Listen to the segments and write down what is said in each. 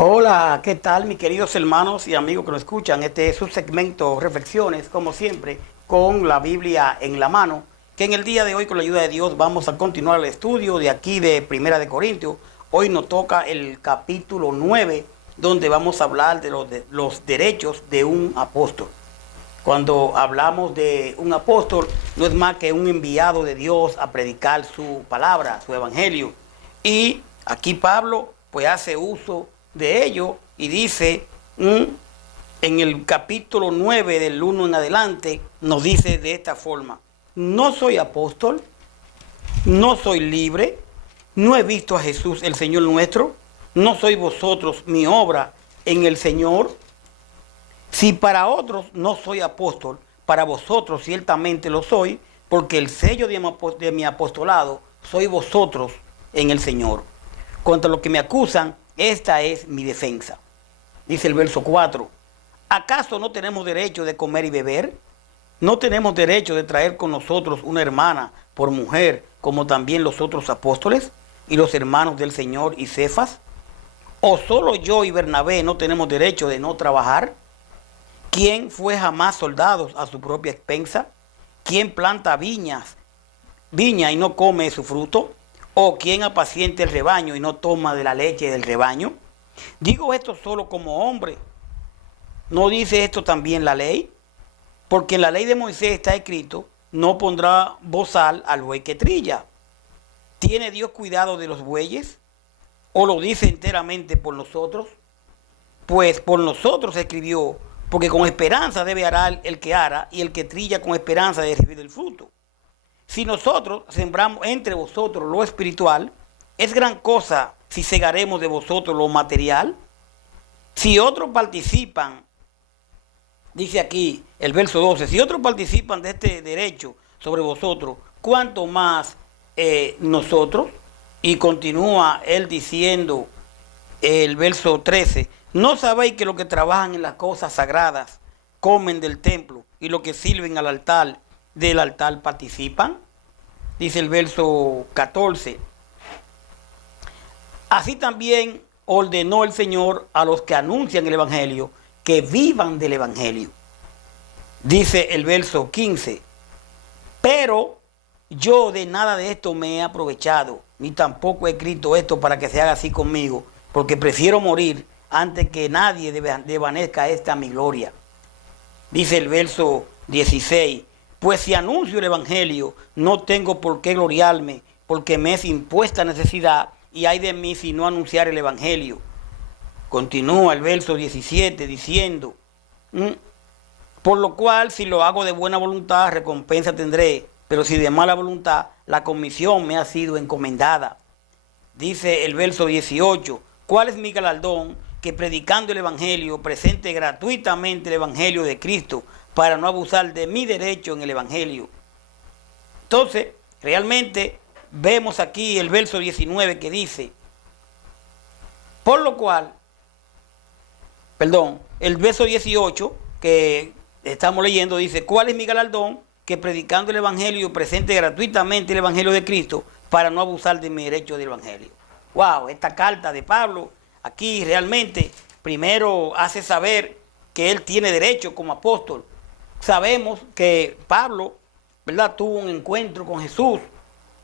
Hola, ¿qué tal mis queridos hermanos y amigos que nos escuchan? Este es su segmento Reflexiones, como siempre, con la Biblia en la mano, que en el día de hoy, con la ayuda de Dios, vamos a continuar el estudio de aquí de Primera de Corintios. Hoy nos toca el capítulo 9, donde vamos a hablar de los derechos de un apóstol. Cuando hablamos de un apóstol, no es más que un enviado de Dios a predicar su palabra, su evangelio. Y aquí Pablo pues hace uso de ello y dice en el capítulo 9 del 1 en adelante, nos dice de esta forma: no soy apóstol, no soy libre, no he visto a Jesús el Señor nuestro, no sois vosotros mi obra en el Señor. Si para otros no soy apóstol, para vosotros ciertamente lo soy, porque el sello de mi apostolado sois vosotros en el Señor. Contra los que me acusan, esta es mi defensa. Dice el verso 4. ¿Acaso no tenemos derecho de comer y beber? ¿No tenemos derecho de traer con nosotros una hermana por mujer, como también los otros apóstoles y los hermanos del Señor y Cefas? ¿O solo yo y Bernabé no tenemos derecho de no trabajar? ¿Quién fue jamás soldado a su propia expensa? ¿Quién planta viña y no come su fruto? ¿O quién apacienta el rebaño y no toma de la leche del rebaño? Digo esto solo como hombre. ¿No dice esto también la ley? Porque en la ley de Moisés está escrito: no pondrá bozal al buey que trilla. ¿Tiene Dios cuidado de los bueyes? ¿O lo dice enteramente por nosotros? Pues por nosotros escribió, porque con esperanza debe arar el que ara, y el que trilla con esperanza de recibir el fruto. Si nosotros sembramos entre vosotros lo espiritual, es gran cosa si segaremos de vosotros lo material. Si otros participan, dice aquí el verso 12, si otros participan de este derecho sobre vosotros, ¿cuánto más nosotros? Y continúa él diciendo, el verso 13, ¿no sabéis que los que trabajan en las cosas sagradas comen del templo y los que sirven al altar del altar participan? Dice el verso 14, así también ordenó el Señor a los que anuncian el evangelio que vivan del evangelio. Dice el verso 15, pero yo de nada de esto me he aprovechado, ni tampoco he escrito esto para que se haga así conmigo, porque prefiero morir antes que nadie desvanezca esta mi gloria. Dice el verso 16, pues si anuncio el evangelio, no tengo por qué gloriarme, porque me es impuesta necesidad, y hay de mí si no anunciar el evangelio. Continúa el verso 17 diciendo, por lo cual si lo hago de buena voluntad, recompensa tendré, pero si de mala voluntad, la comisión me ha sido encomendada. Dice el verso 18, ¿cuál es mi galardón? Que predicando el evangelio presente gratuitamente el evangelio de Cristo, para no abusar de mi derecho en el evangelio. Entonces, realmente vemos aquí el verso 19 que dice, por lo cual, el verso 18 que estamos leyendo dice, ¿cuál es mi galardón? Que predicando el evangelio presente gratuitamente el evangelio de Cristo, para no abusar de mi derecho del evangelio. Wow, esta carta de Pablo aquí realmente primero hace saber que él tiene derecho como apóstol. Sabemos que Pablo, ¿verdad?, tuvo un encuentro con Jesús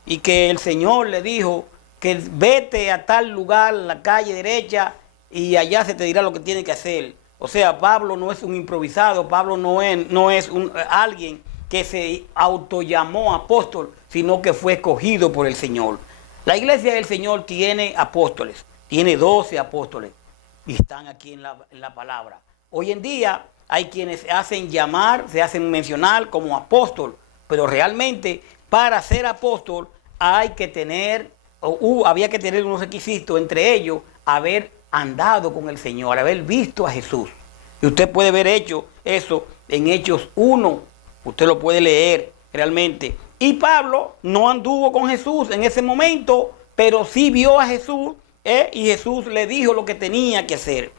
y que el Señor le dijo que vete a tal lugar, la calle derecha, y allá se te dirá lo que tiene que hacer. O sea, Pablo no es un improvisado, Pablo no es alguien que se autollamó apóstol, sino que fue escogido por el Señor. La iglesia del Señor tiene apóstoles, tiene 12 apóstoles, y están aquí en la palabra. Hoy en día hay quienes se hacen llamar, se hacen mencionar como apóstol, pero realmente para ser apóstol hay que tener, había que tener unos requisitos, entre ellos haber andado con el Señor, haber visto a Jesús. Y usted puede ver hecho eso en Hechos 1, usted lo puede leer realmente. Y Pablo no anduvo con Jesús en ese momento, pero sí vio a Jesús, y Jesús le dijo lo que tenía que hacer.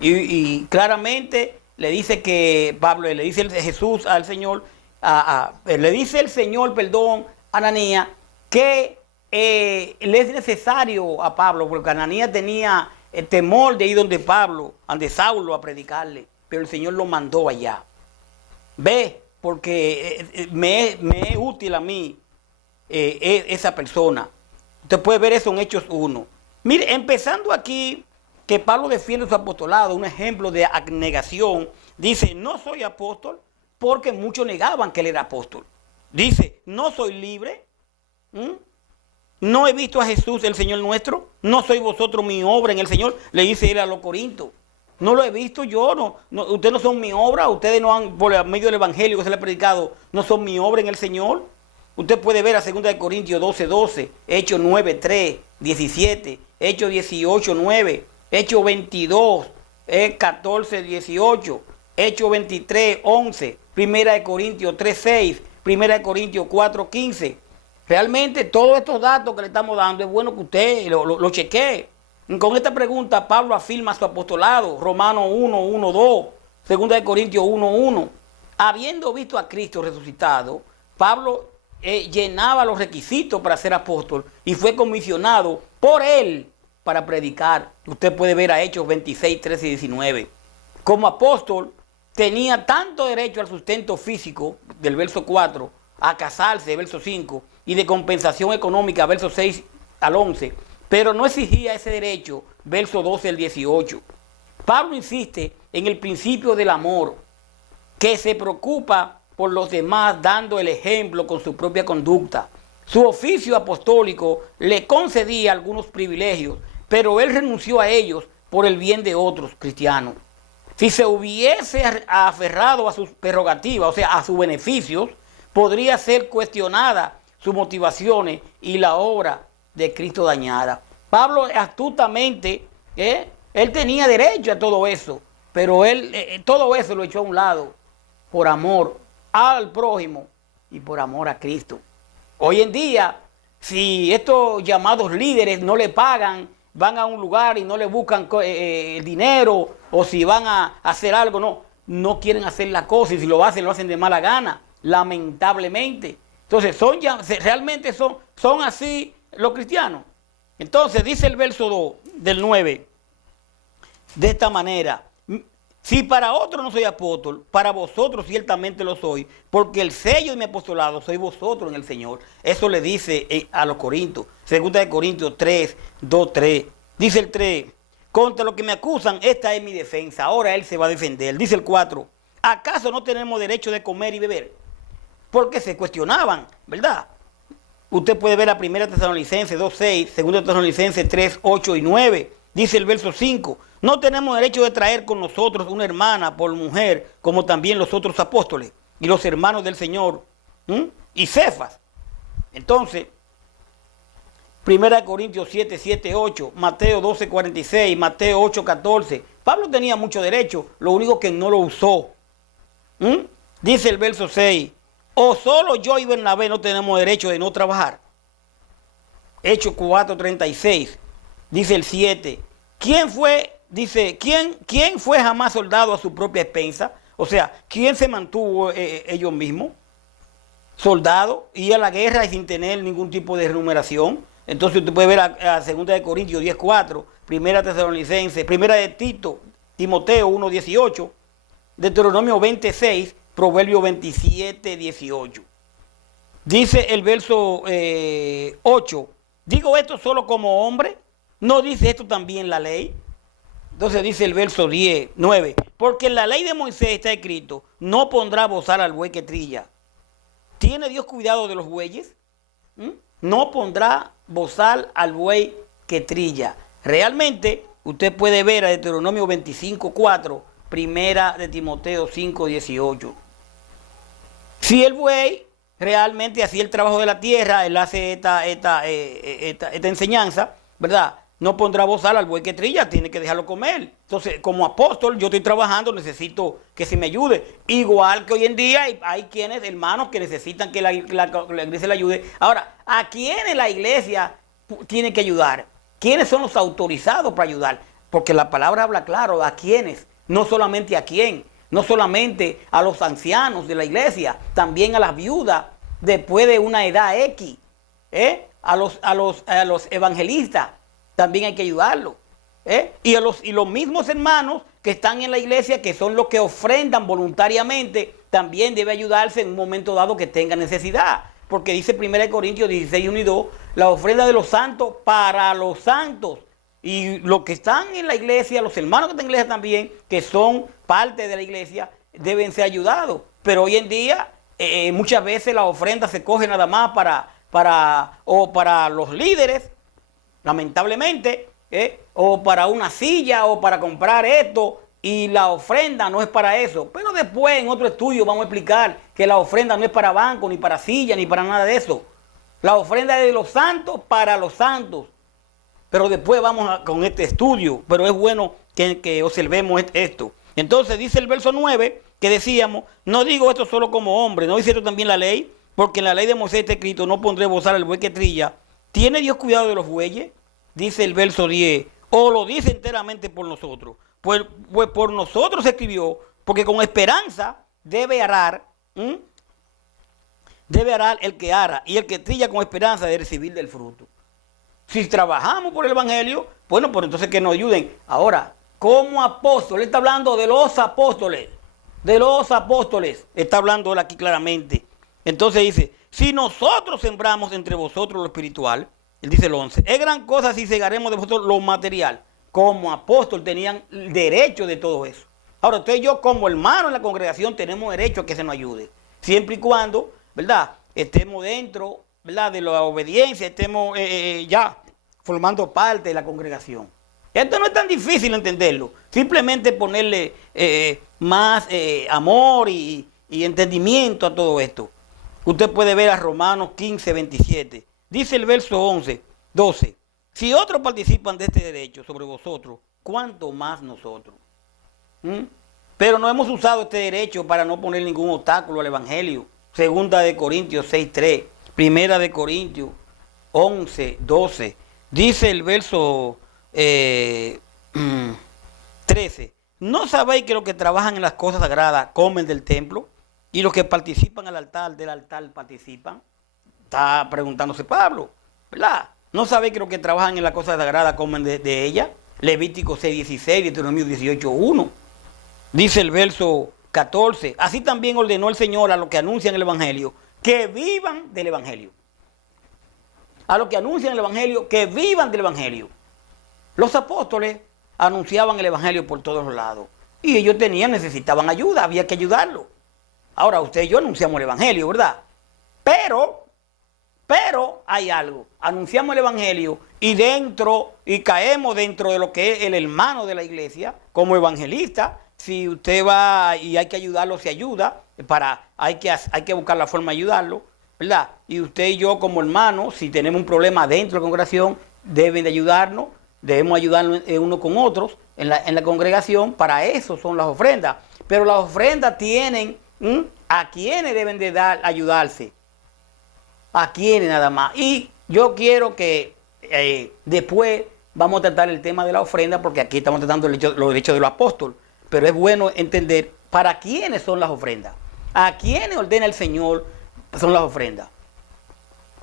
Y claramente le dice que Pablo, le dice Jesús al Señor, le dice el Señor, a Ananías, que le es necesario a Pablo, porque Ananías tenía el temor de ir donde Pablo, donde Saulo a predicarle, pero el Señor lo mandó allá. Ve, porque me es útil a mí esa persona. Usted puede ver eso en Hechos 1. Mire, empezando aquí, que Pablo defiende su apostolado, un ejemplo de abnegación. Dice, no soy apóstol, porque muchos negaban que él era apóstol. Dice, no soy libre. No he visto a Jesús, el Señor nuestro. No sois vosotros mi obra en el Señor. Le dice él a los Corintios. No lo he visto yo. Ustedes no son mi obra. Ustedes no han, por medio del evangelio que se le ha predicado, no son mi obra en el Señor. Usted puede ver a 2 Corintios 12:12, Hechos 9:3, 17, Hechos 18:9, Hechos 22, 14, 18, Hechos 23:11, 1 Corintios 3:6, 1 Corintios 4:15. Realmente todos estos datos que le estamos dando es bueno que usted lo chequee. Con esta pregunta Pablo afirma su apostolado, Romanos 1:1-2, 2 Corintios 1:1. Habiendo visto a Cristo resucitado, Pablo llenaba los requisitos para ser apóstol y fue comisionado por él para predicar. Usted puede ver a Hechos 26, 13 y 19. Como apóstol tenía tanto derecho al sustento físico, del verso 4, a casarse, verso 5, y de compensación económica, verso 6 al 11, pero no exigía ese derecho, verso 12 al 18. Pablo insiste en el principio del amor, que se preocupa por los demás dando el ejemplo con su propia conducta. Su oficio apostólico le concedía algunos privilegios, pero él renunció a ellos por el bien de otros cristianos. Si se hubiese aferrado a sus prerrogativas, o sea, a sus beneficios, podría ser cuestionada sus motivaciones y la obra de Cristo dañada. Pablo astutamente, él tenía derecho a todo eso, pero él todo eso lo echó a un lado por amor al prójimo y por amor a Cristo. Hoy en día, si estos llamados líderes no le pagan, van a un lugar y no le buscan dinero, o si van a hacer algo, no quieren hacer la cosa, y si lo hacen de mala gana, lamentablemente. Entonces, realmente son así los cristianos. Entonces, dice el verso 2 del 9, de esta manera: si para otros no soy apóstol, para vosotros ciertamente lo soy, porque el sello de mi apostolado sois vosotros en el Señor. Eso le dice a los Corintios, 2 Corintios 3, 2, 3. Dice el 3, contra lo que me acusan, esta es mi defensa. Ahora él se va a defender. Dice el 4, ¿acaso no tenemos derecho de comer y beber? Porque se cuestionaban, ¿verdad? Usted puede ver a 1 Tesalonicenses 2:6, 2 Tesalonicenses 3:8 y 9. Dice el verso 5, no tenemos derecho de traer con nosotros una hermana por mujer, como también los otros apóstoles y los hermanos del Señor, y Cefas. Entonces, 1 Corintios 7:7-8, Mateo 12:46, Mateo 8:14. Pablo tenía mucho derecho, lo único que no lo usó. Dice el verso 6, o solo yo y Bernabé no tenemos derecho de no trabajar. Hechos 4:36, dice el 7, ¿quién fue jamás soldado a su propia expensa? O sea, ¿quién se mantuvo ellos mismos? Soldado, y a la guerra y sin tener ningún tipo de remuneración. Entonces usted puede ver a 2 Corintios 10:4, 1 Tesalonicenses, 1 de Timoteo 1:18, Deuteronomio 26, Proverbio 27:18. Dice el verso 8, ¿digo esto solo como hombre? ¿No dice esto también la ley? Entonces dice el verso 9, porque en la ley de Moisés está escrito, no pondrá bozal al buey que trilla. ¿Tiene Dios cuidado de los bueyes? No pondrá bozal al buey que trilla. Realmente, usted puede ver a Deuteronomio 25:4, 1 de Timoteo 5:18. Si el buey realmente hacía el trabajo de la tierra, él hace esta enseñanza, ¿verdad? No pondrá bozal al buey que trilla, tiene que dejarlo comer. Entonces, como apóstol, yo estoy trabajando, necesito que se me ayude. Igual que hoy en día hay quienes, hermanos, que necesitan que la iglesia le ayude. Ahora, ¿a quiénes la iglesia tiene que ayudar? ¿Quiénes son los autorizados para ayudar? Porque la palabra habla claro, ¿a quiénes? No solamente a quién, no solamente a los ancianos de la iglesia, también a las viudas después de una edad X, a los evangelistas. También hay que ayudarlo. Y los mismos hermanos que están en la iglesia, que son los que ofrendan voluntariamente, también debe ayudarse en un momento dado que tenga necesidad. Porque dice 1 Corintios 16, 1 y 2, la ofrenda de los santos para los santos. Y los que están en la iglesia, los hermanos que están en la iglesia también, que son parte de la iglesia, deben ser ayudados. Pero hoy en día, muchas veces la ofrenda se coge nada más para los líderes, lamentablemente, o para una silla, o para comprar esto, y la ofrenda no es para eso. Pero después, en otro estudio, vamos a explicar que la ofrenda no es para banco, ni para silla, ni para nada de eso. La ofrenda es de los santos para los santos. Pero después vamos con este estudio, pero es bueno que observemos esto. Entonces dice el verso 9, que decíamos, no digo esto solo como hombre, no dice esto también la ley, porque en la ley de Moisés está escrito, no pondré bozar al buey que trilla. ¿Tiene Dios cuidado de los bueyes? Dice el verso 10, o lo dice enteramente por nosotros. Pues por nosotros se escribió, porque con esperanza debe arar el que ara, y el que trilla con esperanza de recibir del fruto. Si trabajamos por el evangelio, bueno, pues entonces que nos ayuden. Ahora, como apóstol, él está hablando de los apóstoles, está hablando él aquí claramente. Entonces dice, si nosotros sembramos entre vosotros lo espiritual, él dice el 11, es gran cosa si segaremos de vosotros lo material. Como apóstol tenían derecho de todo eso. Ahora, usted y yo como hermano en la congregación tenemos derecho a que se nos ayude. Siempre y cuando, ¿verdad?, estemos dentro, ¿verdad?, de la obediencia, estemos ya formando parte de la congregación. Esto no es tan difícil entenderlo. Simplemente ponerle más amor y entendimiento a todo esto. Usted puede ver a Romanos 15, 27. Dice el verso 12. Si otros participan de este derecho sobre vosotros, ¿cuánto más nosotros? Pero no hemos usado este derecho para no poner ningún obstáculo al evangelio. Segunda de Corintios 6:3, Primera de Corintios 11:12. Dice el verso 13. ¿No sabéis que los que trabajan en las cosas sagradas comen del templo? Y los que participan del altar participan. Está preguntándose Pablo, ¿verdad? ¿No sabéis que los que trabajan en las cosas sagradas comen de ella? Levítico 6:16, Deuteronomio 18:1. Dice el verso 14. Así también ordenó el Señor a los que anuncian el evangelio, que vivan del evangelio. A los que anuncian el evangelio, que vivan del evangelio. Los apóstoles anunciaban el evangelio por todos los lados. Y ellos necesitaban ayuda, había que ayudarlos. Ahora, usted y yo anunciamos el evangelio, ¿verdad? Pero hay algo. Anunciamos el evangelio y caemos dentro de lo que es el hermano de la iglesia, como evangelista. Si usted va y hay que ayudarlo, se ayuda. Hay que buscar la forma de ayudarlo, ¿verdad? Y usted y yo como hermanos, si tenemos un problema dentro de la congregación, deben de ayudarnos. Debemos ayudarnos unos con otros en la congregación. Para eso son las ofrendas. Pero las ofrendas tienen a quienes deben de ayudarse. A quienes nada más. Y yo quiero que después vamos a tratar el tema de la ofrenda, porque aquí estamos tratando los derechos de los apóstoles. Pero es bueno entender para quiénes son las ofrendas. A quienes ordena el Señor son las ofrendas.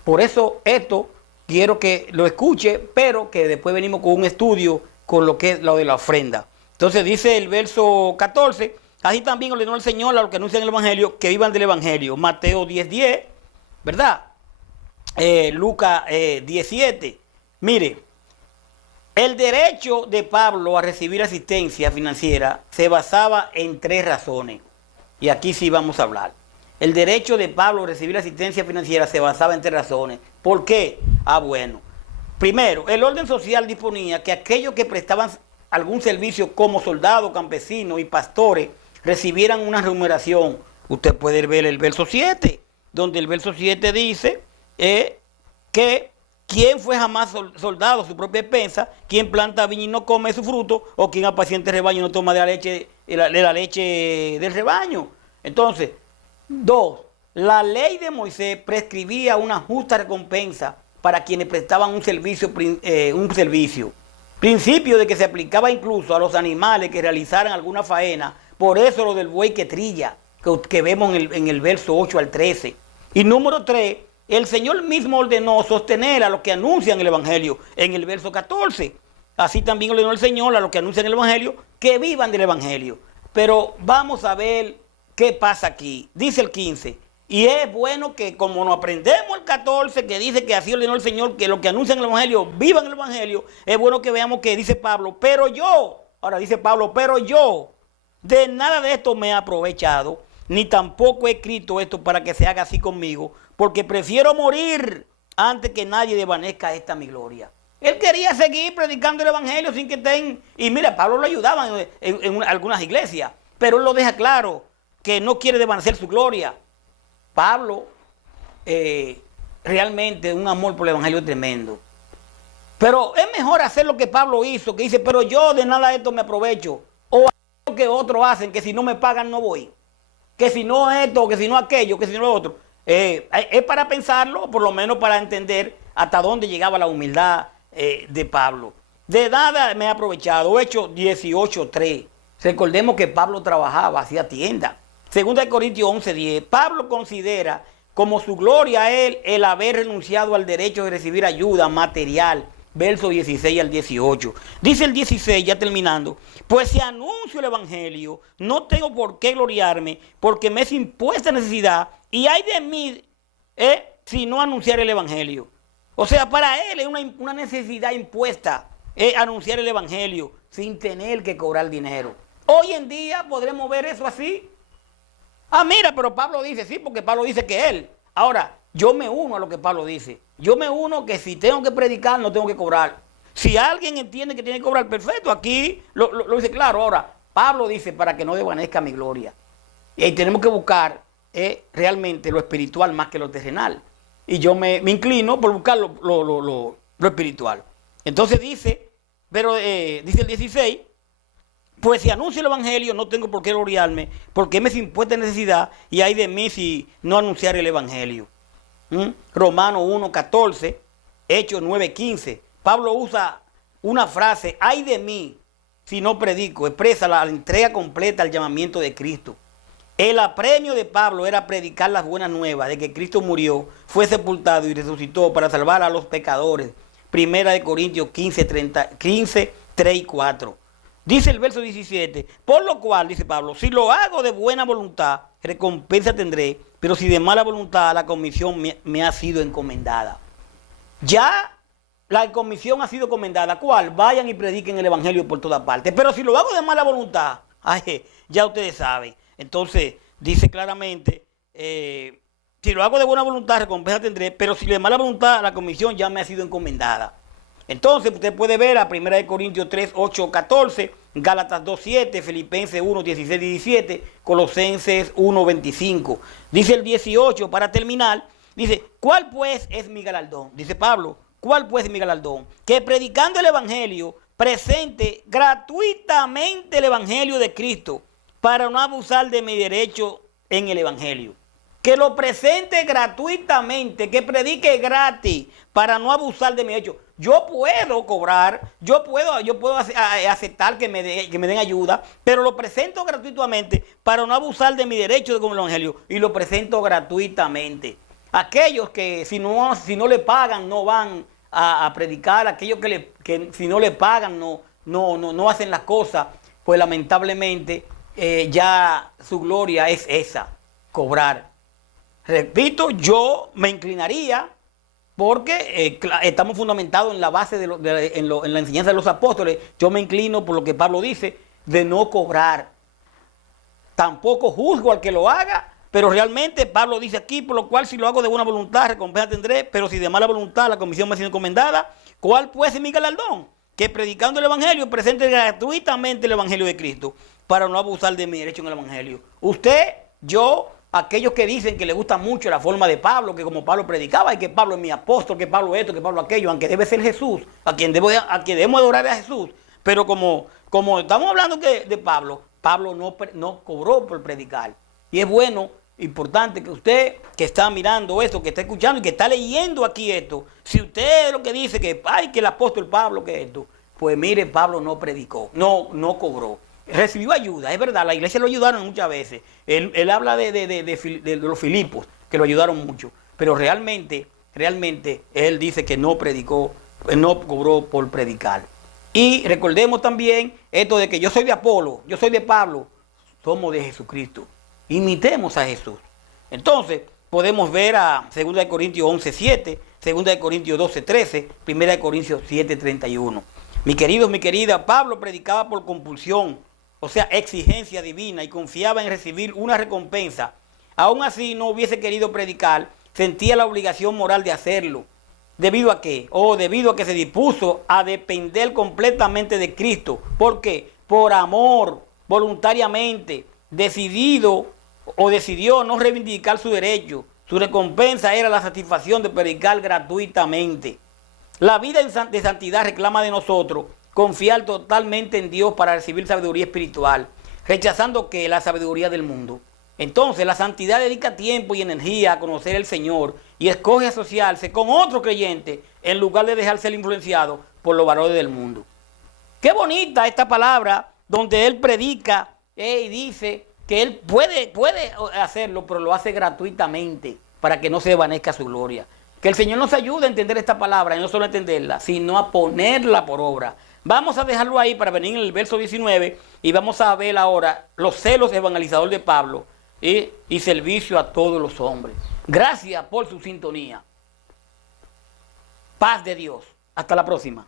Por eso esto quiero que lo escuche, pero que después venimos con un estudio con lo que es lo de la ofrenda. Entonces dice el verso 14, así también ordenó el Señor a los que anuncian el evangelio que vivan del evangelio. Mateo 10:10, ¿verdad? Lucas 17. Mire, el derecho de Pablo a recibir asistencia financiera se basaba en 3 razones. Y aquí sí vamos a hablar. El derecho de Pablo a recibir asistencia financiera se basaba en 3 razones. ¿Por qué? Bueno. Primero, el orden social disponía que aquellos que prestaban algún servicio como soldados, campesinos y pastores recibieran una remuneración. Usted puede ver el verso 7, donde el verso 7 dice que quien fue jamás soldado a su propia expensa, quien planta viña y no come su fruto, o quien apacienta el rebaño y no toma de la leche del rebaño. Entonces, 2. La ley de Moisés prescribía una justa recompensa para quienes prestaban un servicio. Principio de que se aplicaba incluso a los animales que realizaran alguna faena. Por eso lo del buey que trilla, que vemos en el verso 8 al 13. Y número 3, el Señor mismo ordenó sostener a los que anuncian el evangelio en el verso 14. así también ordenó el Señor a los que anuncian el Evangelio, que vivan del Evangelio. Pero vamos a ver qué pasa aquí. Dice el 15, y es bueno que como nos aprendemos el 14, que dice que así ordenó el Señor, que los que anuncian el Evangelio vivan el Evangelio, es bueno que veamos que dice Pablo, pero yo, ahora dice Pablo, pero yo, de nada de esto me he aprovechado, ni tampoco he escrito esto para que se haga así conmigo, porque prefiero morir antes que nadie desvanezca esta mi gloria. Él quería seguir predicando el Evangelio sin que estén... Y mira, Pablo lo ayudaba en algunas iglesias, pero él lo deja claro, que no quiere desvanecer su gloria. Pablo realmente un amor por el Evangelio tremendo. Pero es mejor hacer lo que Pablo hizo, que dice, pero yo de nada de esto me aprovecho. O lo que otros hacen, que si no me pagan no voy. Que si no esto, que si no aquello, que si no lo otro. Es para pensarlo, por lo menos para entender hasta dónde llegaba la humildad de Pablo. De nada me he aprovechado. Hechos 18:3. Recordemos que Pablo trabajaba, hacía tienda. Segunda de Corintios 11:10. Pablo considera como su gloria a él el haber renunciado al derecho de recibir ayuda material. Verso 16 al 18. Dice el 16, ya terminando. Pues si anuncio el Evangelio, no tengo por qué gloriarme, porque me es impuesta necesidad, y hay de mí si no anunciar el Evangelio. O sea, para él es una necesidad impuesta anunciar el Evangelio sin tener que cobrar dinero. Hoy en día podremos ver eso así. Ah, mira, pero Pablo dice, sí, porque Pablo dice que él. Ahora, yo me uno a lo que Pablo dice. Yo me uno que si tengo que predicar, no tengo que cobrar. Si alguien entiende que tiene que cobrar, perfecto, aquí lo dice claro. Ahora, Pablo dice para que no desvanezca mi gloria. Y ahí tenemos que buscar realmente lo espiritual más que lo terrenal. Y yo me inclino por buscar lo espiritual. Entonces dice, pero dice el 16, pues si anuncio el Evangelio no tengo por qué gloriarme, porque me es impuesta necesidad y hay de mí si no anunciar el Evangelio. Romanos 1:14, Hechos 9:15. Pablo usa una frase, hay de mí si no predico, expresa la entrega completa al llamamiento de Cristo. El apremio de Pablo era predicar las buenas nuevas de que Cristo murió, fue sepultado y resucitó para salvar a los pecadores. Primera de Corintios 15, 3 y 4. Dice el verso 17, por lo cual, dice Pablo, si lo hago de buena voluntad, recompensa tendré, pero si de mala voluntad, la comisión me ha sido encomendada. Ya la comisión ha sido encomendada. ¿Cuál? Vayan y prediquen el Evangelio por toda parte. Pero si lo hago de mala voluntad, ya ustedes saben. Entonces, dice claramente, si lo hago de buena voluntad, recompensa tendré, pero si de mala voluntad, la comisión ya me ha sido encomendada. Entonces, usted puede ver a 1 Corintios 3, 8, 14, Gálatas 2, 7, Filipenses 1, 16, 17, Colosenses 1, 25. Dice el 18, para terminar, dice, ¿cuál pues es mi galardón? Dice Pablo, ¿cuál pues es mi galardón? Que predicando el Evangelio, presente gratuitamente el Evangelio de Cristo, para no abusar de mi derecho en el Evangelio. Que lo presente gratuitamente, que predique gratis, para no abusar de mi derecho. Yo puedo cobrar, yo puedo aceptar que me den ayuda, pero lo presento gratuitamente para no abusar de mi derecho con el Evangelio. Y lo presento gratuitamente. Aquellos que si no le pagan no van a predicar, aquellos que si no le pagan no hacen las cosas, pues lamentablemente ya su gloria es esa, cobrar. Repito, yo me inclinaría porque estamos fundamentados en la base en la enseñanza de los apóstoles. Yo me inclino por lo que Pablo dice, de no cobrar. Tampoco juzgo al que lo haga, pero realmente Pablo dice aquí, por lo cual si lo hago de buena voluntad, recompensa tendré, pero si de mala voluntad, la comisión me ha sido encomendada. ¿Cuál puede ser mi galardón? Que predicando el Evangelio, presente gratuitamente el Evangelio de Cristo, para no abusar de mi derecho en el Evangelio. Usted, yo, aquellos que dicen que les gusta mucho la forma de Pablo, que como Pablo predicaba, y que Pablo es mi apóstol, que Pablo esto, que Pablo aquello, aunque debe ser Jesús, a quien debemos adorar a Jesús. Pero como estamos hablando de Pablo, Pablo no cobró por predicar. Y es bueno, importante que usted que está mirando esto, que está escuchando y que está leyendo aquí esto, si usted es lo que dice que el apóstol Pablo, que esto, pues mire, Pablo no predicó, no cobró. Recibió ayuda, es verdad, la iglesia lo ayudaron muchas veces. Él habla de los Filipos, que lo ayudaron mucho. Pero realmente, él dice que no predicó, no cobró por predicar. Y recordemos también esto de que yo soy de Apolo, yo soy de Pablo, somos de Jesucristo. Imitemos a Jesús. Entonces, podemos ver a 2 Corintios 11:7, 2 Corintios 12:13, 1 Corintios 7:31. Mi querido, mi querida, Pablo predicaba por compulsión, o sea, exigencia divina, y confiaba en recibir una recompensa. Aún así, no hubiese querido predicar, sentía la obligación moral de hacerlo. ¿Debido a qué? Debido a que se dispuso a depender completamente de Cristo. ¿Por qué? Por amor, voluntariamente, decidió no reivindicar su derecho. Su recompensa era la satisfacción de predicar gratuitamente. La vida de santidad reclama de nosotros confiar totalmente en Dios para recibir sabiduría espiritual, rechazando que la sabiduría del mundo. Entonces la santidad dedica tiempo y energía a conocer al Señor y escoge asociarse con otro creyente en lugar de dejarse ser influenciado por los valores del mundo. Qué bonita esta palabra donde él predica y dice que él puede hacerlo, pero lo hace gratuitamente para que no se desvanezca su gloria. Que el Señor nos ayude a entender esta palabra y no solo a entenderla, sino a ponerla por obra. Vamos a dejarlo ahí para venir en el verso 19 y vamos a ver ahora los celos evangelizador de Pablo y servicio a todos los hombres. Gracias por su sintonía. Paz de Dios. Hasta la próxima.